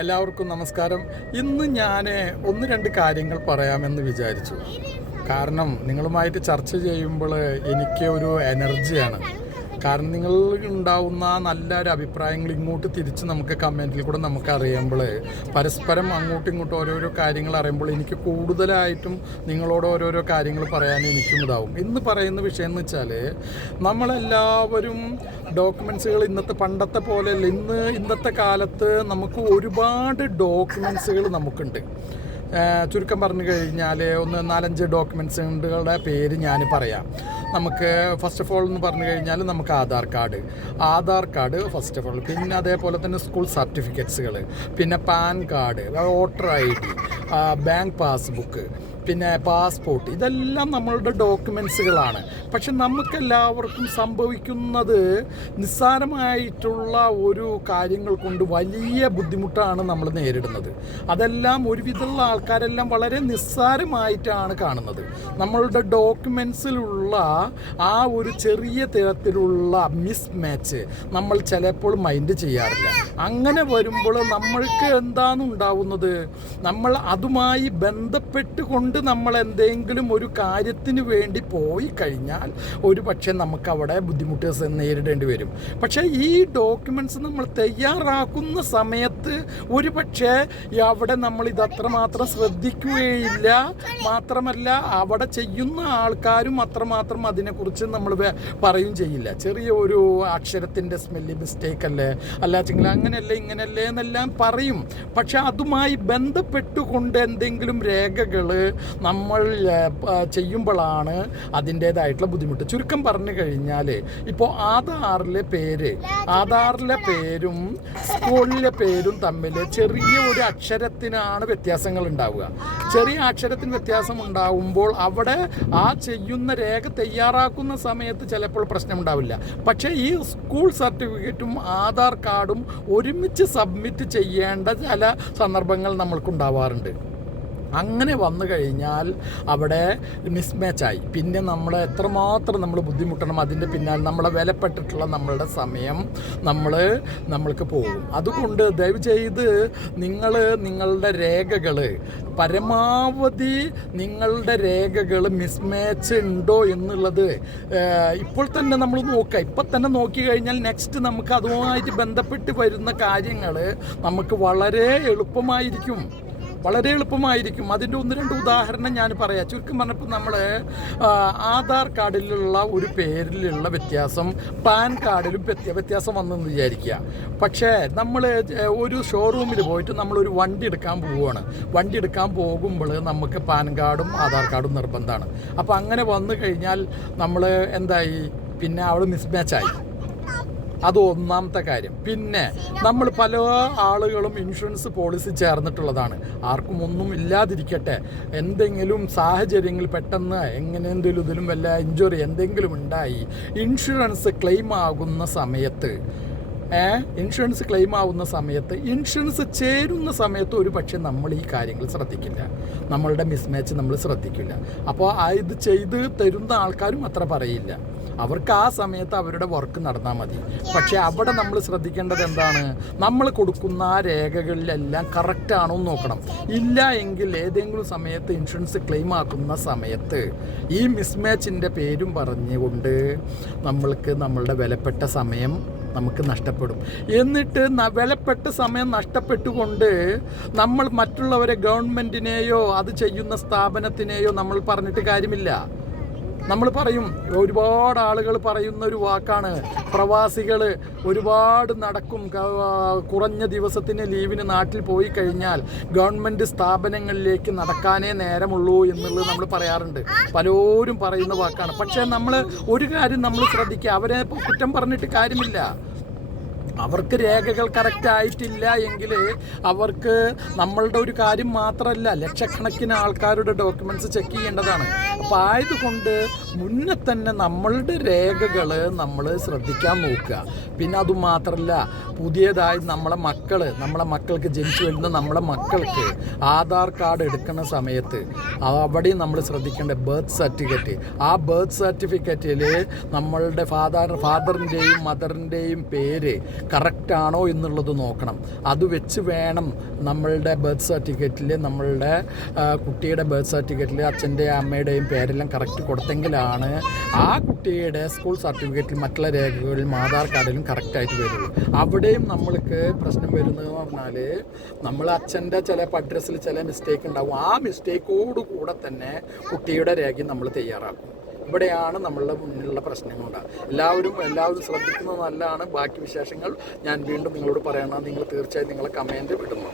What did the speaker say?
എല്ലാവർക്കും നമസ്കാരം. ഇന്ന് ഞാൻ ഒന്ന് രണ്ട് കാര്യങ്ങൾ പറയാമെന്ന് വിചാരിച്ചു. കാരണം നിങ്ങളുമായിട്ട് ചർച്ച ചെയ്യുമ്പോൾ എനിക്ക് ഒരു എനർജിയാണ്. കാരണം നിങ്ങൾ ഉണ്ടാവുന്ന നല്ലൊരു അഭിപ്രായങ്ങൾ ഇങ്ങോട്ട് തിരിച്ച് നമുക്ക് കമൻറ്റിൽ കൂടെ നമുക്ക് അറിയുമ്പോൾ പരസ്പരം അങ്ങോട്ടും ഇങ്ങോട്ടും ഓരോരോ കാര്യങ്ങൾ അറിയുമ്പോൾ എനിക്ക് കൂടുതലായിട്ടും നിങ്ങളോട് ഓരോരോ കാര്യങ്ങൾ പറയാൻ എനിക്കും ഇതാവും. ഇന്ന് പറയുന്ന വിഷയം എന്ന് വെച്ചാൽ നമ്മളെല്ലാവരും ഡോക്യുമെൻറ്റ്സുകൾ ഇന്നത്തെ പണ്ടത്തെ പോലെയല്ല. ഇന്നത്തെ കാലത്ത് നമുക്ക് ഒരുപാട് ഡോക്യുമെൻറ്റ്സുകൾ നമുക്കുണ്ട്. ചുരുക്കം പറഞ്ഞു കഴിഞ്ഞാൽ ഒന്ന് 4-5 ഡോക്യുമെൻറ്റ്സുകളുടെ പേര് ഞാൻ പറയാം. നമുക്ക് ഫസ്റ്റ് ഓഫ് ഓൾ എന്ന് പറഞ്ഞു കഴിഞ്ഞാൽ നമുക്ക് Aadhaar card first of all, പിന്നെ അതേപോലെ തന്നെ സ്കൂൾ സർട്ടിഫിക്കറ്റ്സുകൾ, പിന്നെ pan card, voter ID, bank passbook, പിന്നെ പാസ്പോർട്ട്, ഇതെല്ലാം നമ്മളുടെ ഡോക്യുമെൻറ്റ്സുകളാണ്. പക്ഷെ നമുക്കെല്ലാവർക്കും സംഭവിക്കുന്നത് നിസ്സാരമായിട്ടുള്ള ഒരു കാര്യങ്ങൾ കൊണ്ട് വലിയ ബുദ്ധിമുട്ടാണ് നമ്മൾ നേരിടുന്നത്. അതെല്ലാം ഒരുവിധമുള്ള ആൾക്കാരെല്ലാം വളരെ നിസ്സാരമായിട്ടാണ് കാണുന്നത്. നമ്മളുടെ ഡോക്യുമെൻറ്റ്സിലുള്ള ആ ഒരു ചെറിയ തരത്തിലുള്ള മിസ്മാച്ച് നമ്മൾ ചിലപ്പോൾ മൈൻഡ് ചെയ്യാറില്ല. അങ്ങനെ വരുമ്പോൾ നമ്മൾക്ക് എന്താണ് ഉണ്ടാവുന്നത്? നമ്മൾ അതുമായി ബന്ധപ്പെട്ടുകൊണ്ട് നമ്മൾ എന്തെങ്കിലും ഒരു കാര്യത്തിന് വേണ്ടി പോയി കഴിഞ്ഞാൽ ഒരു പക്ഷേ നമുക്ക് അവിടെ ബുദ്ധിമുട്ട് നേരിടേണ്ടി വരും. പക്ഷേ ഈ ഡോക്യുമെൻറ്റ്സ് നമ്മൾ തയ്യാറാക്കുന്ന സമയത്ത് ഒരു പക്ഷേ അവിടെ നമ്മൾ ഇതത്രമാത്രം ശ്രദ്ധിക്കുകയില്ല. മാത്രമല്ല അവിടെ ചെയ്യുന്ന ആൾക്കാരും അത്രമാത്രം അതിനെക്കുറിച്ച് നമ്മൾ പറയുകയും ചെയ്യില്ല. ചെറിയ ഒരു അക്ഷരത്തിൻ്റെ സ്മെല്ല് മിസ്റ്റേക്ക് അല്ലേ, അല്ലാച്ചെങ്കിൽ അങ്ങനെയല്ലേ ഇങ്ങനെയല്ലേ എന്നെല്ലാം പറയും. പക്ഷെ അതുമായി ബന്ധപ്പെട്ടുകൊണ്ട് എന്തെങ്കിലും രേഖകൾ നമ്മൾ ചെയ്യുമ്പോഴാണ് അതിൻ്റേതായിട്ടുള്ള ബുദ്ധിമുട്ട്. ചുരുക്കം പറഞ്ഞു കഴിഞ്ഞാൽ ഇപ്പോൾ ആധാറിലെ പേരും സ്കൂളിലെ പേരും തമ്മിൽ ചെറിയ ഒരു അക്ഷരത്തിനാണ് വ്യത്യാസങ്ങൾ ഉണ്ടാവുക. ചെറിയ അക്ഷരത്തിന് വ്യത്യാസം ഉണ്ടാവുമ്പോൾ അവിടെ ആ ചെയ്യുന്ന രേഖ തയ്യാറാക്കുന്ന സമയത്ത് ചിലപ്പോൾ പ്രശ്നമുണ്ടാവില്ല. പക്ഷേ ഈ സ്കൂൾ സർട്ടിഫിക്കറ്റും ആധാർ കാർഡും ഒരുമിച്ച് സബ്മിറ്റ് ചെയ്യേണ്ട ചില സന്ദർഭങ്ങൾ നമ്മൾക്കുണ്ടാവാറുണ്ട്. അങ്ങനെ വന്നു കഴിഞ്ഞാൽ അവിടെ മിസ്മാച്ചായി. പിന്നെ നമ്മൾ എത്രമാത്രം നമ്മൾ ബുദ്ധിമുട്ടണം, അതിൻ്റെ പിന്നാലെ നമ്മളെ വിലപ്പെട്ടിട്ടുള്ള നമ്മളുടെ സമയം നമ്മൾക്ക് പോകും. അതുകൊണ്ട് ദയവ് ചെയ്ത് നിങ്ങളുടെ രേഖകൾ പരമാവധി നിങ്ങളുടെ രേഖകൾ മിസ്മാച്ച് ഉണ്ടോ എന്നുള്ളത് ഇപ്പോൾ തന്നെ നമ്മൾ നോക്കുക. ഇപ്പം തന്നെ നോക്കി കഴിഞ്ഞാൽ നെക്സ്റ്റ് നമുക്ക് അതുമായിട്ട് ബന്ധപ്പെട്ട് വരുന്ന കാര്യങ്ങൾ നമുക്ക് വളരെ എളുപ്പമായിരിക്കും. അതിൻ്റെ 1-2 ഉദാഹരണം ഞാൻ പറയാം. ചുരുക്കം പറഞ്ഞപ്പോൾ നമ്മൾ ആധാർ കാർഡിലുള്ള ഒരു പേരിലുള്ള വ്യത്യാസം പാൻ കാർഡിലും വ്യത്യാസം വന്നെന്ന് വിചാരിക്കുക. പക്ഷേ നമ്മൾ ഒരു ഷോറൂമിൽ പോയിട്ട് നമ്മളൊരു വണ്ടി എടുക്കാൻ പോകുമ്പോൾ നമുക്ക് പാൻ കാർഡും ആധാർ കാർഡും നിർബന്ധമാണ്. അപ്പോൾ അങ്ങനെ വന്നു കഴിഞ്ഞാൽ നമ്മൾ എന്തായി, പിന്നെ അവിടെ മിസ്മാച്ചായി. അത് ഒന്നാമത്തെ കാര്യം. പിന്നെ നമ്മൾ പല ആളുകളും ഇൻഷുറൻസ് പോളിസി ചേർന്നിട്ടുള്ളതാണ്. ആർക്കും ഒന്നും ഇല്ലാതിരിക്കട്ടെ, എന്തെങ്കിലും സാഹചര്യങ്ങൾ പെട്ടെന്ന് ഇതിലും വല്ല ഇഞ്ചുറി എന്തെങ്കിലും ഉണ്ടായി ഇൻഷുറൻസ് ക്ലെയിം ആകുന്ന സമയത്ത് ഇൻഷുറൻസ് ചേരുന്ന സമയത്ത് ഒരു പക്ഷേ നമ്മൾ ഈ കാര്യങ്ങൾ ശ്രദ്ധിക്കില്ല, നമ്മളുടെ മിസ്മാച്ച് നമ്മൾ ശ്രദ്ധിക്കില്ല. അപ്പോൾ ഇത് ചെയ്ത് തരുന്ന ആൾക്കാരും അത്ര പറയില്ല. അവർക്ക് ആ സമയത്ത് അവരുടെ വർക്ക് നടന്നാൽ മതി. പക്ഷേ അവിടെ നമ്മൾ ശ്രദ്ധിക്കേണ്ടത് എന്താണ്? നമ്മൾ കൊടുക്കുന്ന ആ രേഖകളിലെല്ലാം കറക്റ്റ് ആണോ എന്ന് നോക്കണം. ഇല്ല എങ്കിൽ ഏതെങ്കിലും സമയത്ത് ഇൻഷുറൻസ് ക്ലെയിം ആക്കുന്ന സമയത്ത് ഈ മിസ്മാച്ചിൻ്റെ പേരും പറഞ്ഞുകൊണ്ട് നമ്മളുടെ വിലപ്പെട്ട സമയം നമുക്ക് നഷ്ടപ്പെടും. എന്നിട്ട് വിലപ്പെട്ട സമയം നഷ്ടപ്പെട്ടുകൊണ്ട് നമ്മൾ മറ്റുള്ളവരെ, ഗവൺമെൻറ്റിനെയോ അത് ചെയ്യുന്ന സ്ഥാപനത്തിനെയോ നമ്മൾ പറഞ്ഞിട്ട് കാര്യമില്ല. നമ്മൾ പറയും, ഒരുപാട് ആളുകൾ പറയുന്ന ഒരു വാക്കാണ്, പ്രവാസികൾ ഒരുപാട് നടക്കും, കുറഞ്ഞ ദിവസത്തിന് ലീവിന് നാട്ടിൽ പോയി കഴിഞ്ഞാൽ ഗവൺമെൻറ് സ്ഥാപനങ്ങളിലേക്ക് നടക്കാനേ നേരമുള്ളൂ എന്നുള്ളത് നമ്മൾ പറയാറുണ്ട്. പലരും പറയുന്ന വാക്കാണ്. പക്ഷേ നമ്മൾ ഒരു കാര്യം നമ്മൾ ശ്രദ്ധിക്കുക, അവരെ കുറ്റം പറഞ്ഞിട്ട് കാര്യമില്ല. അവർക്ക് രേഖകൾ കറക്റ്റ് ആയിട്ടില്ല എങ്കിൽ അവർക്ക് നമ്മളുടെ ഒരു കാര്യം മാത്രമല്ല, ലക്ഷക്കണക്കിന് ആൾക്കാരുടെ ഡോക്യുമെൻറ്റ്സ് ചെക്ക് ചെയ്യേണ്ടതാണ്. അപ്പം ആയതുകൊണ്ട് മുന്നേ തന്നെ നമ്മളുടെ രേഖകൾ നമ്മൾ ശ്രദ്ധിക്കാൻ നോക്കുക. പിന്നെ അതുമാത്രമല്ല, പുതിയതായി നമ്മളെ മക്കൾക്ക് ജനിച്ചു വരുന്ന നമ്മളെ മക്കൾക്ക് ആധാർ കാർഡ് എടുക്കുന്ന സമയത്ത് അവിടെയും നമ്മൾ ശ്രദ്ധിക്കേണ്ട ബർത്ത് സർട്ടിഫിക്കറ്റ്. ആ ബർത്ത് സർട്ടിഫിക്കറ്റിൽ നമ്മളുടെ ഫാദറിൻ്റെയും മദറിൻ്റെയും പേര് കറക്റ്റാണോ എന്നുള്ളത് നോക്കണം. അത് വെച്ച് വേണം നമ്മളുടെ ബർത്ത് സർട്ടിഫിക്കറ്റിൽ, നമ്മളുടെ കുട്ടിയുടെ ബർത്ത് സർട്ടിഫിക്കറ്റിൽ അച്ഛൻ്റെയും അമ്മയുടെയും പേരെല്ലാം കറക്റ്റ് കൊടുത്തെങ്കിലാണ് ആ കുട്ടിയുടെ സ്കൂൾ സർട്ടിഫിക്കറ്റിൽ മറ്റുള്ള രേഖകളിലും ആധാർ കാർഡിലും കറക്റ്റായിട്ട് വരുള്ളൂ. അവിടെയും നമ്മൾക്ക് പ്രശ്നം വരുന്നതെന്ന് പറഞ്ഞാൽ നമ്മൾ അച്ഛൻ്റെ ചില അഡ്രസ്സിൽ ചില മിസ്റ്റേക്ക് ഉണ്ടാവും. ആ മിസ്റ്റേക്കോടുകൂടെ തന്നെ കുട്ടിയുടെ രേഖ നമ്മൾ തയ്യാറാക്കും. ഇവിടെയാണ് നമ്മളുടെ മുന്നിലുള്ള പ്രശ്നങ്ങളുണ്ടാകുക. എല്ലാവരും ശ്രദ്ധിക്കുന്നത് നല്ലതാണ്. ബാക്കി വിശേഷങ്ങൾ ഞാൻ വീണ്ടും നിങ്ങളോട് പറയണം. നിങ്ങൾ തീർച്ചയായും നിങ്ങളെ കമൻറ്റ് വിടുന്നു.